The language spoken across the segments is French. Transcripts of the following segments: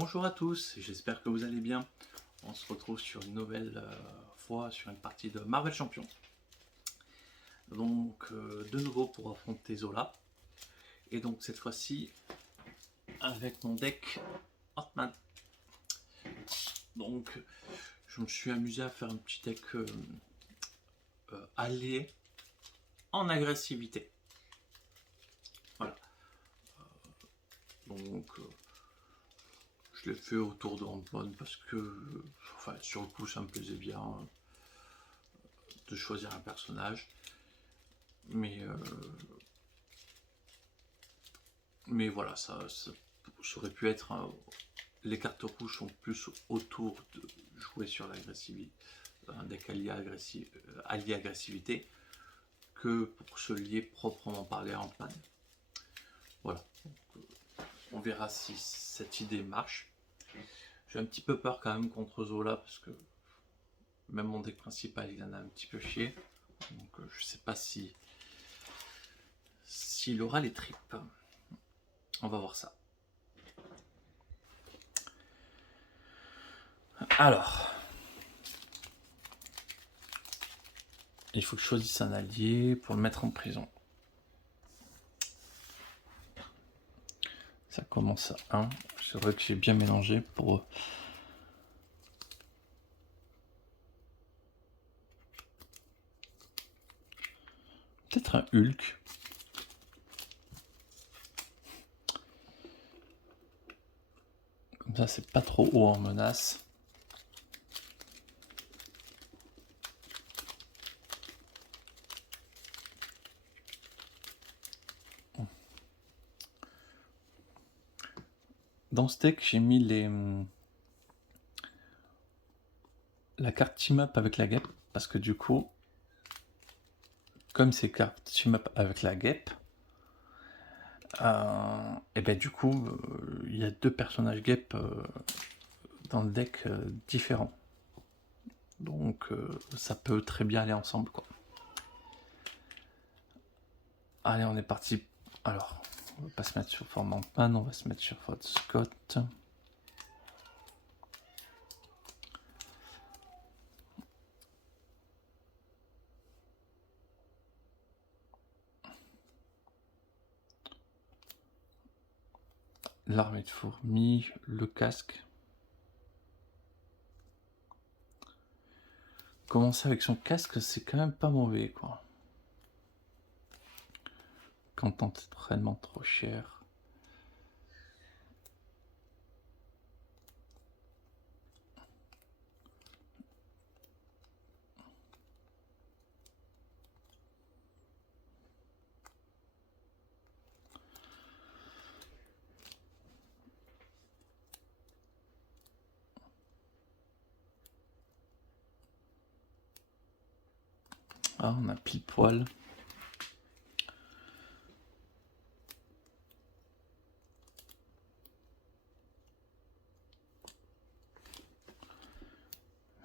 Bonjour à tous, j'espère que vous allez bien. On se retrouve sur une nouvelle fois sur une partie de Marvel Champion. Donc de nouveau pour affronter Zola. Et donc cette fois-ci avec mon deck Ant-Man. Donc je me suis amusé à faire un petit deck allié en agressivité. Voilà. Donc je l'ai fait autour de Ant-Man parce que enfin, sur le coup ça me plaisait bien de choisir un personnage. Mais voilà, ça aurait pu être. Les cartes rouges sont plus autour de jouer sur l'agressivité, un deck allié, agressivité, que pour se lier proprement parler à Ant-Man. Voilà. Donc, on verra si cette idée marche. J'ai un petit peu peur quand même contre Zola parce que même mon deck principal il en a un petit peu chié. Donc je sais pas s'il aura les tripes. On va voir ça. Alors, il faut que je choisisse un allié pour le mettre en prison. Ça commence à 1. C'est vrai que j'ai bien mélangé pour... Peut-être un Hulk. Comme ça, c'est pas trop haut en menace. Dans ce deck, j'ai mis la carte team-up avec la guêpe, parce que du coup, comme c'est carte team-up avec la guêpe, et ben du coup, il y a deux personnages guêpes dans le deck différents. Donc ça peut très bien aller ensemble, quoi. Allez, on est parti. Alors, on va pas se mettre sur forme Ant-Man, on va se mettre sur Ford Scott. L'armée de fourmis, le casque. Commencer avec son casque, c'est quand même pas mauvais, quoi. Quand on est vraiment trop cher. Ah, on a pile poil.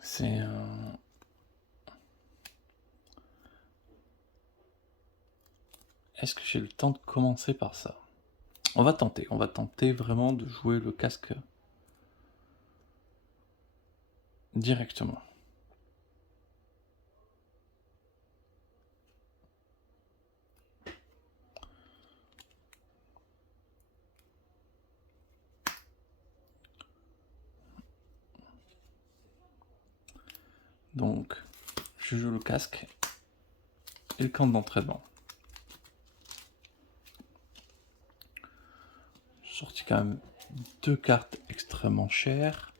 C'est Est-ce que j'ai le temps de commencer par ça? On va tenter vraiment de jouer le casque directement. Donc, je joue le casque et le camp d'entraînement. J'ai sorti quand même deux cartes extrêmement chères.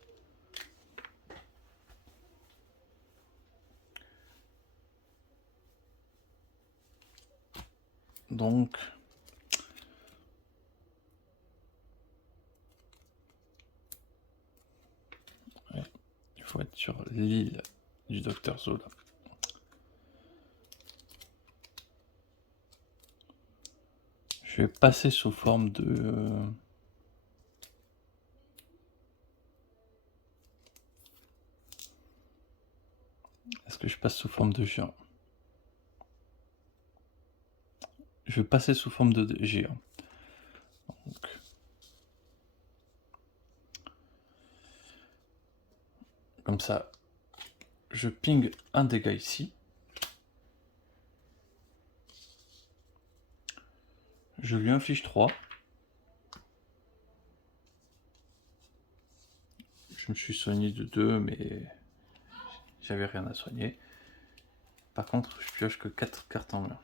Donc, ouais, il faut être sur l'île du Docteur Zola. Je vais passer sous forme de... Est-ce que je passe sous forme de géant? Je vais passer sous forme de géant. Donc, Comme ça, je ping un dégât ici. Je lui inflige 3. Je me suis soigné de 2, mais j'avais rien à soigner. Par contre, je pioche que 4 cartes en main.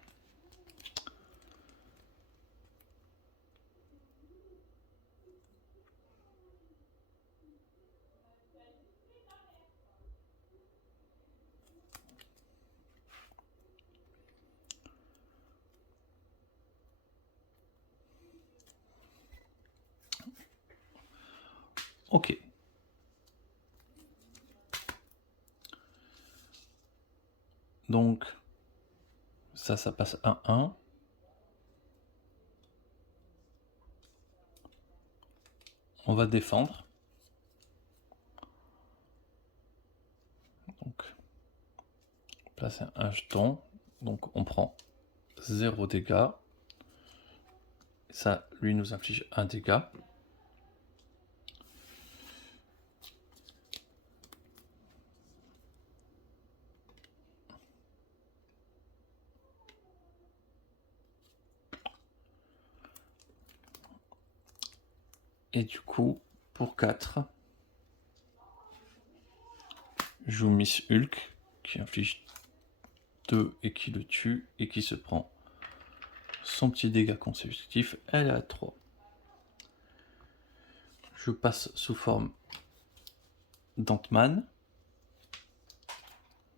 Ok. Donc, ça passe 1-1. On va défendre. Donc, placer un jeton. Donc, on prend 0 dégâts. Ça, lui, nous inflige 1 dégât. Et du coup, pour 4, je joue Miss Hulk, qui inflige 2 et qui le tue, et qui se prend son petit dégât consécutif. Elle est à 3. Je passe sous forme d'Ant-Man.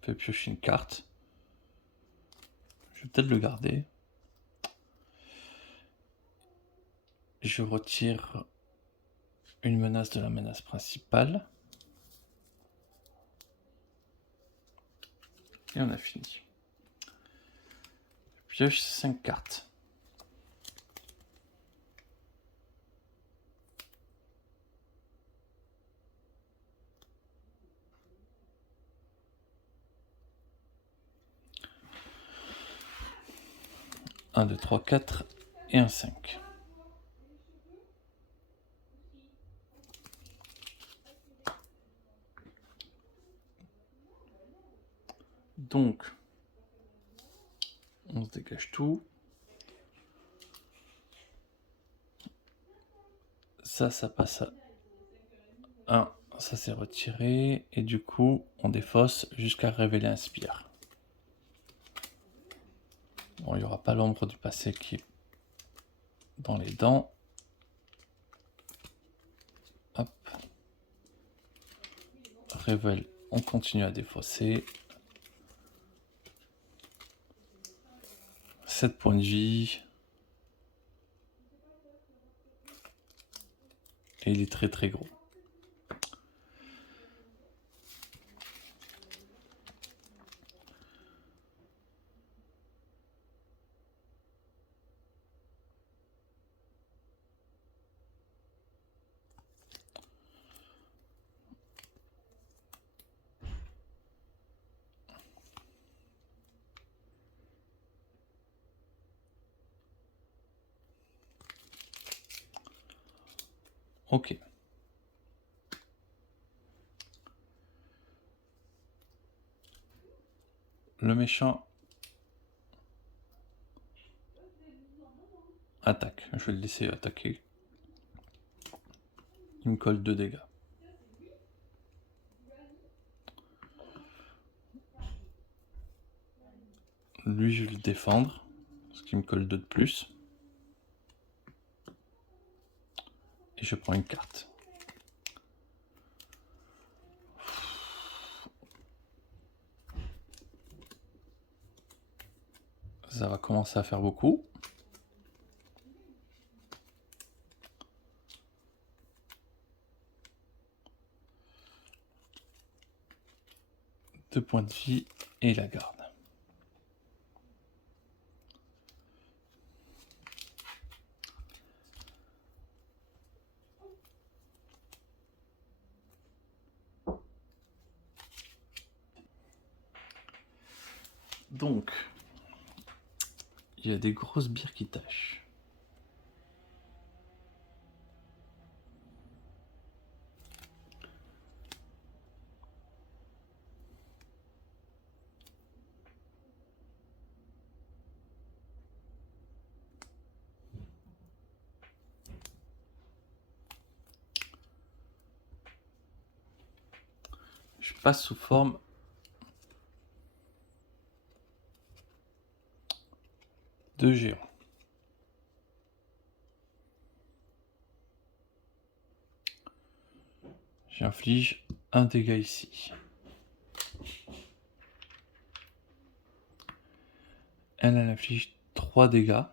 Je vais piocher une carte. Je vais peut-être le garder. Je retire une menace de la menace principale. Et on a fini. Je pioche 5 cartes. Un, 2, 3, 4 et un 5. Donc, on se dégage tout. Ça passe à 1. Ça s'est retiré. Et du coup, on défausse jusqu'à révéler un spire. Bon, il n'y aura pas l'ombre du passé qui est dans les dents. Hop. Révèle, on continue à défausser. 7 points de vie. Et il est très très gros. Ok. Le méchant attaque. Je vais le laisser attaquer. Il me colle 2 dégâts. Lui, je vais le défendre. Parce qu'il me colle 2 de plus. Et je prends une carte. Ça va commencer à faire beaucoup. Deux points de vie et la garde. Donc, il y a des grosses bières qui tâchent. Je passe sous forme de géant. J'inflige un dégât ici. Elle inflige 3 dégâts.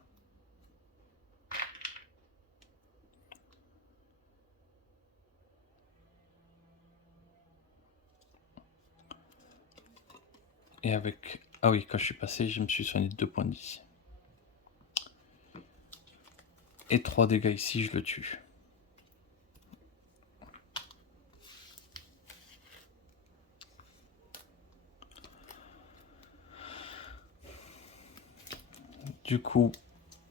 Et avec... Ah oui, quand je suis passé, je me suis soigné de 2 points de vie. Et 3 dégâts ici, je le tue. Du coup,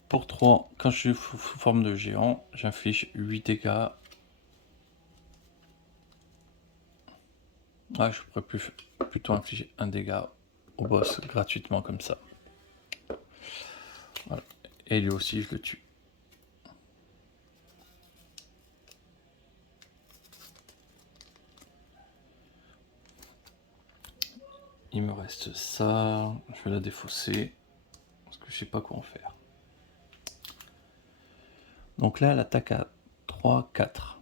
pour 3, quand je suis sous forme de géant, j'inflige 8 dégâts. Ah, je pourrais plutôt infliger un dégât au boss gratuitement comme ça. Voilà. Et lui aussi, je le tue. Il me reste ça. Je vais la défausser. Parce que je sais pas quoi en faire. Donc là, elle attaque à 3, 4.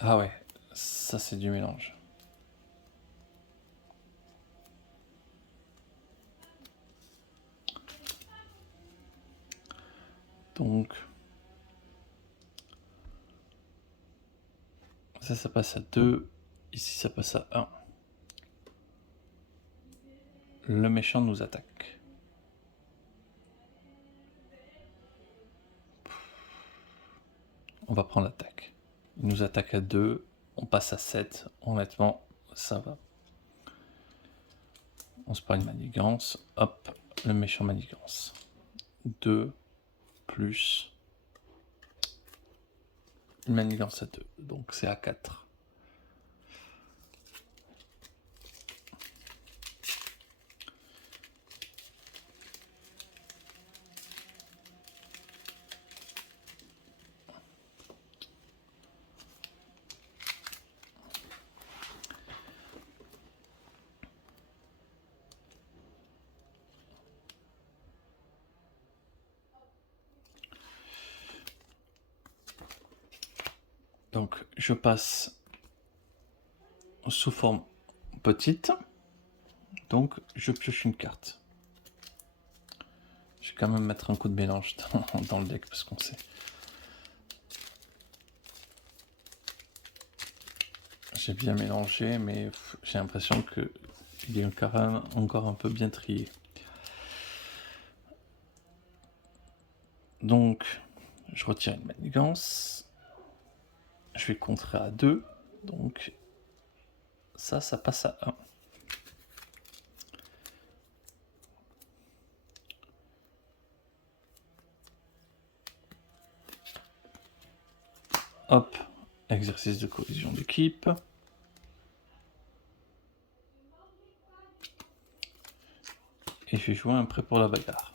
Ah ouais, ça c'est du mélange. Donc, ça passe à 2. Ici, ça passe à 1. Le méchant nous attaque. On va prendre l'attaque. Il nous attaque à 2. On passe à 7. Honnêtement, ça va. On se prend une manigance. Hop, le méchant manigance. 2 plus une manigance à 2. Donc c'est à 4. Donc je passe sous forme petite. Donc je pioche une carte. Je vais quand même mettre un coup de mélange dans le deck parce qu'on sait. J'ai bien mélangé, mais j'ai l'impression qu'il est encore un peu bien trié. Donc, je retire une manigance. Je vais contrer à 2. Donc, ça passe à 1. Hop, exercice de cohésion d'équipe. Et je vais jouer un prêt pour la bagarre.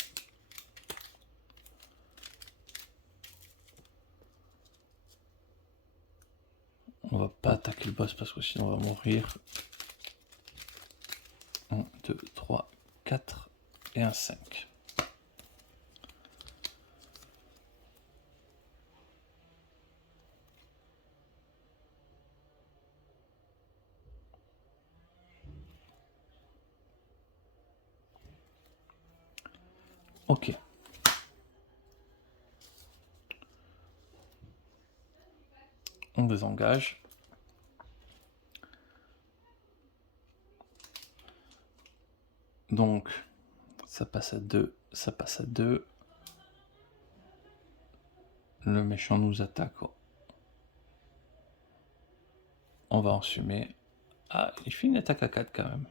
On va pas attaquer le boss parce que sinon on va mourir. 1, 2, 3, 4 et un 5. Ok. On désengage. Donc, ça passe à 2, ça passe à 2. Le méchant nous attaque. On va ensumer. Ah, il fait une attaque à 4 quand même.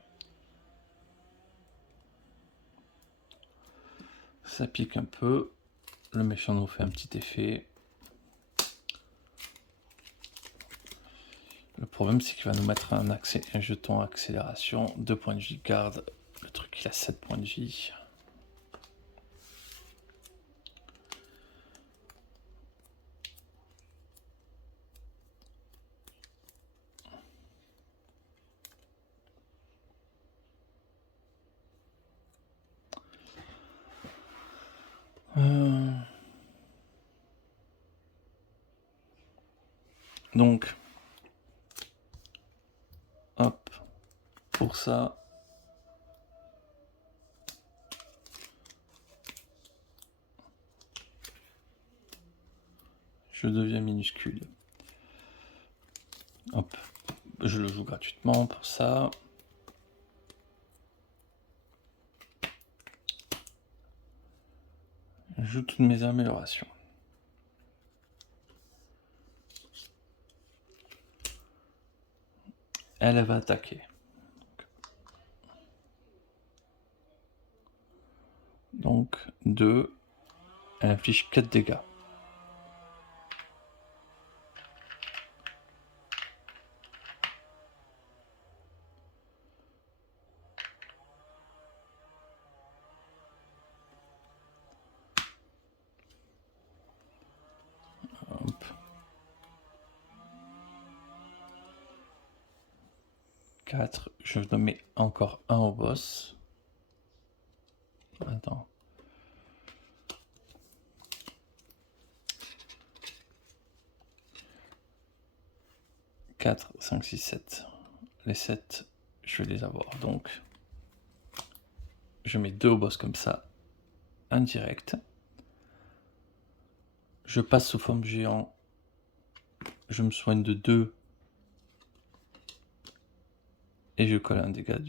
Ça pique un peu. Le méchant nous fait un petit effet. Le problème, c'est qu'il va nous mettre un jeton accélération. 2 points de vie garde. Le truc, il a 7 points de vie. Donc, hop, pour ça, je deviens minuscule. Hop, je le joue gratuitement pour ça. Je joue toutes mes améliorations. Elle va attaquer. Donc 2, elle inflige 4 dégâts. Hop. 4, je dois mettre encore un au boss. Attends. « 4, 5, 6, 7. Les 7, je vais les avoir. Donc, je mets 2 au boss comme ça, indirect. Je passe sous forme géant. Je me soigne de 2. Et je colle un dégât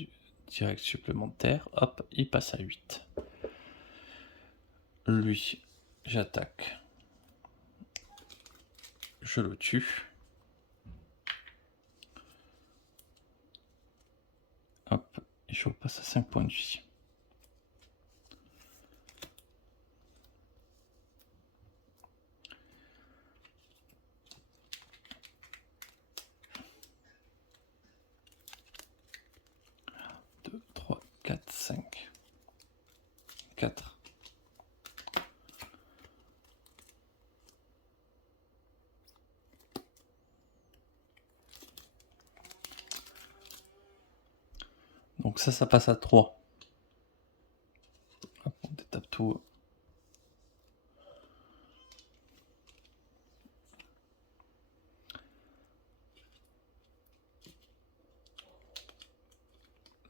direct supplémentaire. Hop, il passe à 8. Lui, j'attaque. Je le tue. Hop, et je repasse à 5 points de vie. Deux, 3, 4, 5. 4. Donc ça passe à 3. Hop, on détape tout.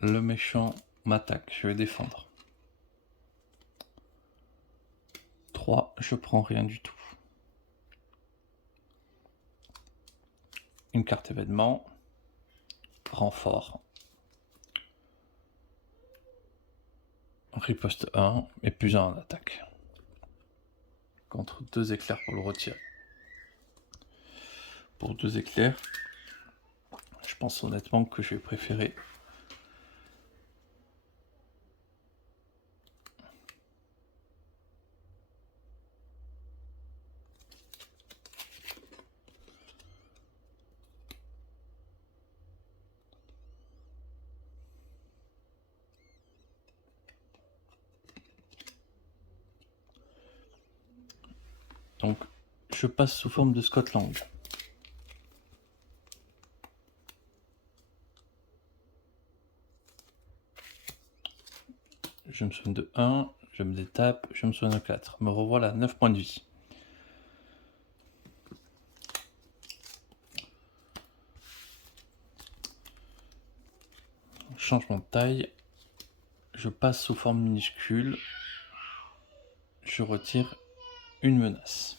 Le méchant m'attaque, je vais défendre. 3, je prends rien du tout. Une carte événement. Renfort. Riposte 1 et plus 1 en attaque. Contre 2 éclairs pour le retirer. Pour 2 éclairs, je pense honnêtement que je vais préférer donc je passe sous forme de Scotland. Je me soigne de 1, je me détape, je me soigne de 4. Me revoilà 9 points de vie. Changement de taille. Je passe sous forme minuscule. Je retire une menace.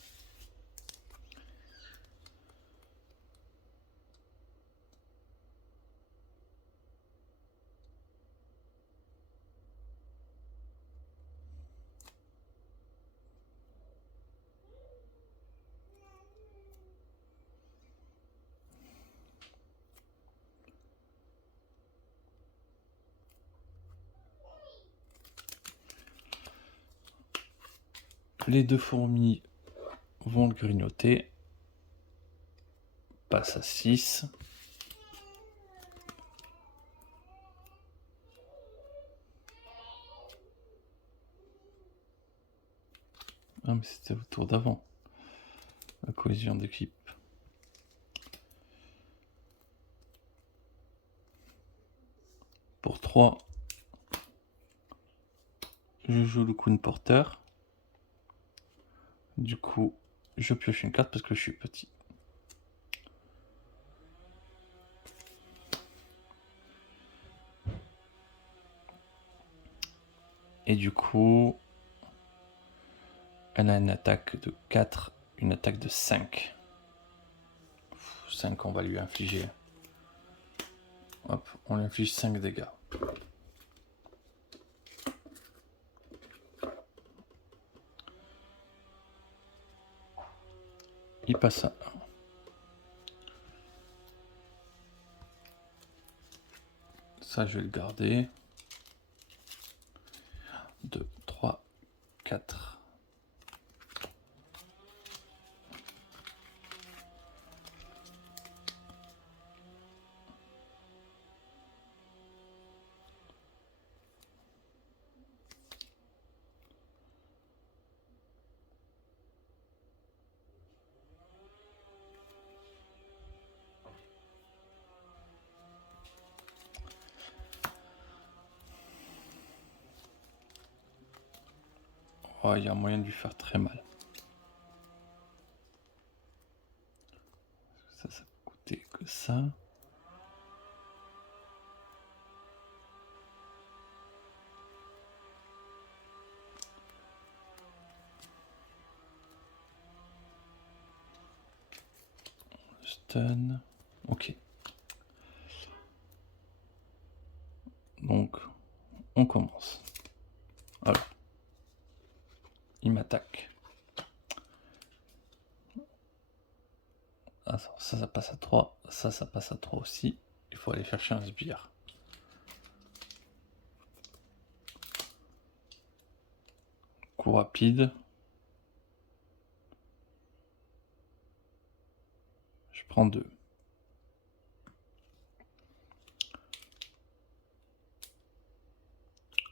Les 2 fourmis vont le grignoter. Passe à 6. Ah mais c'était au tour d'avant. La cohésion d'équipe. Pour 3, je joue le Queen Porter. Du coup, je pioche une carte parce que je suis petit. Et du coup, elle a une attaque de 4, une attaque de 5. 5, on va lui infliger. Hop, on lui inflige 5 dégâts. Il passe à 1. Ça, je vais le garder. 2, 3, 4. Oh, il y a moyen de lui faire très mal. Ça coûtait que ça. Stun. Ok. Donc, on commence. Voilà. Il m'attaque. Ah, ça passe à 3. Ça passe à 3 aussi. Il faut aller chercher un sbire. Coup rapide. Je prends 2.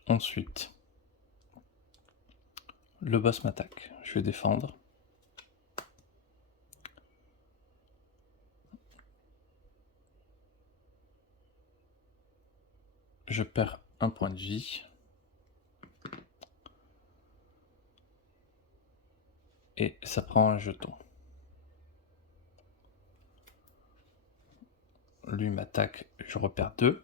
Ensuite, le boss m'attaque. Je vais défendre. Je perds un point de vie. Et ça prend un jeton. Lui m'attaque, je repère 2.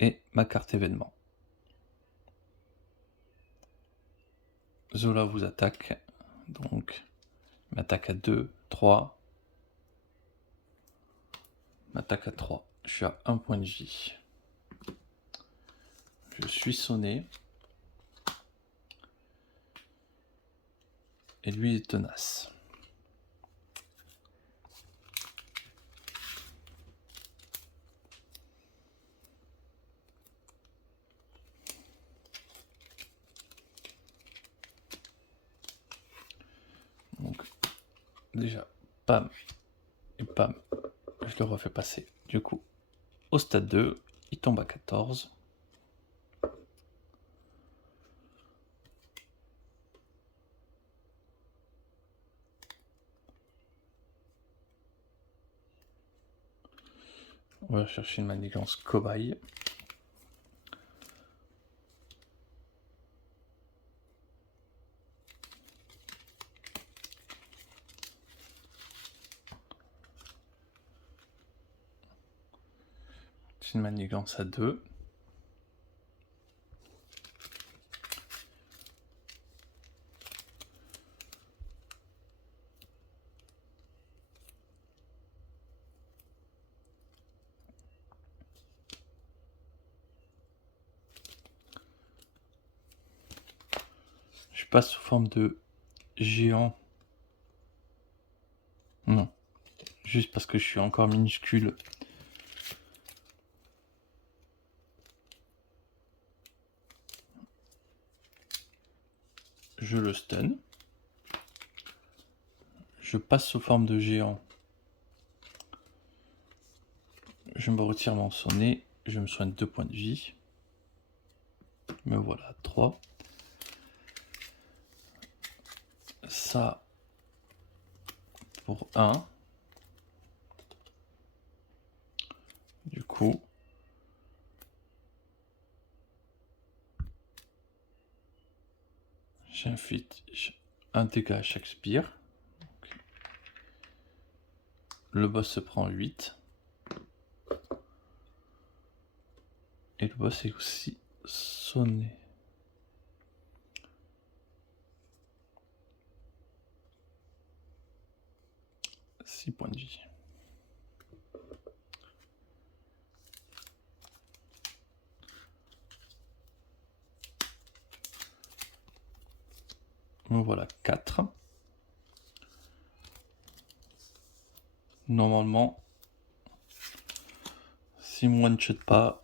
Et ma carte événement. Zola vous attaque. Donc, m'attaque à 2, 3. M'attaque à 3. Je suis à 1 point de vie. Je suis sonné. Et lui est tenace. Donc, déjà, pam et pam, je le refais passer. Du coup, au stade 2, il tombe à 14. On va chercher une manigance cobaye. C'est une manigance à 2. Je passe sous forme de géant. Non. Juste parce que je suis encore minuscule. Je le stun. Je passe sous forme de géant. Je me retire mon sonnet. Je me soigne 2 points de vie. Me voilà, 3. Ça, pour 1. Du coup, j'inflige un dégât à chaque sbire. Le boss se prend 8. Et le boss est aussi sonné. Six points de vie. Voilà, 4. Normalement, s'il me one-shot pas,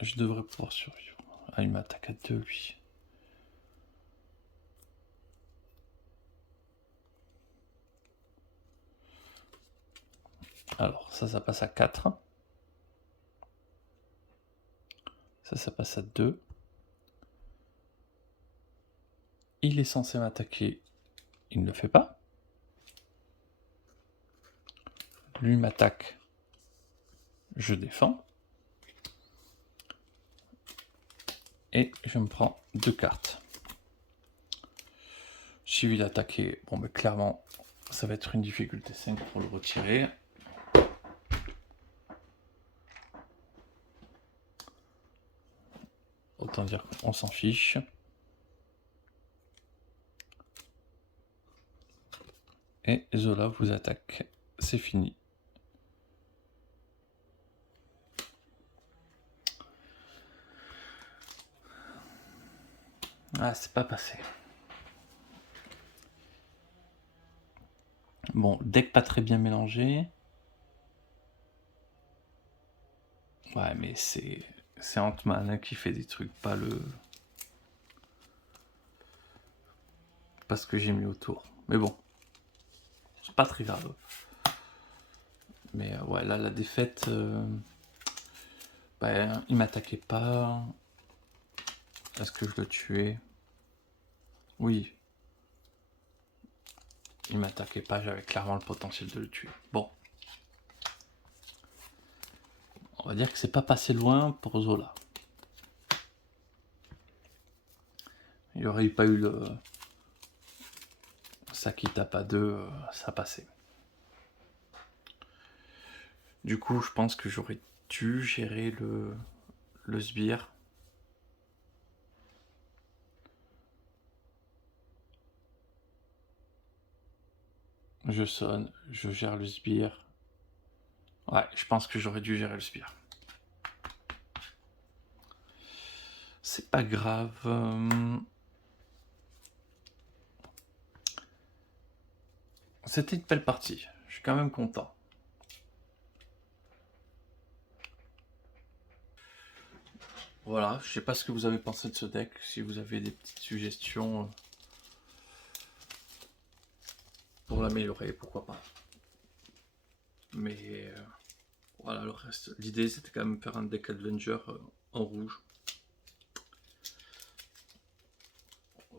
je devrais pouvoir survivre. Ah, il m'attaque à 2, lui. Alors, ça passe à 4. Ça passe à 2. Il est censé m'attaquer. Il ne le fait pas. Lui m'attaque. Je défends. Et je me prends 2 cartes. Si il attaqué, bon, mais clairement, ça va être une difficulté 5 pour le retirer. Autant dire qu'on s'en fiche. Et Zola vous attaque. C'est fini. Ah, c'est pas passé. Bon, deck pas très bien mélangé. Ouais, mais c'est Ant-Man qui fait des trucs, pas ce que j'ai mis autour. Mais bon, c'est pas très grave. Mais ouais, là, la défaite, il m'attaquait pas. Est-ce que je le tuais? Oui. Il m'attaquait pas, j'avais clairement le potentiel de le tuer. Bon. On va dire que c'est pas passé loin pour Zola. Il n'y aurait pas eu le... Ça qui tape à 2, ça passait. Du coup, je pense que j'aurais dû gérer le sbire. Je sonne, je gère le sbire. Ouais, je pense que j'aurais dû gérer le sbire. C'est pas grave. C'était une belle partie. Je suis quand même content. Voilà, je sais pas ce que vous avez pensé de ce deck. Si vous avez des petites suggestions pour l'améliorer, pourquoi pas. Mais voilà, le reste. L'idée c'était quand même faire un deck Avenger en rouge.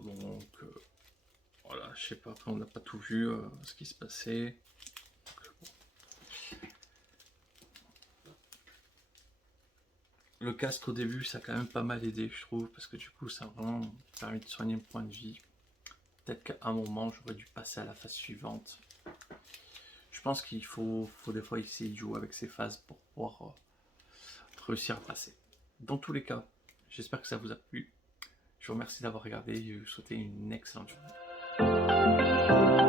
Donc voilà, je sais pas, après on n'a pas tout vu ce qui se passait. Le casque au début, ça a quand même pas mal aidé, je trouve, parce que du coup, ça a vraiment permis de soigner le point de vie. Peut-être qu'à un moment, j'aurais dû passer à la phase suivante. Je pense qu'il faut des fois essayer de jouer avec ces phases pour pouvoir réussir à passer. Dans tous les cas, j'espère que ça vous a plu. Je vous remercie d'avoir regardé et je vous souhaite une excellente journée.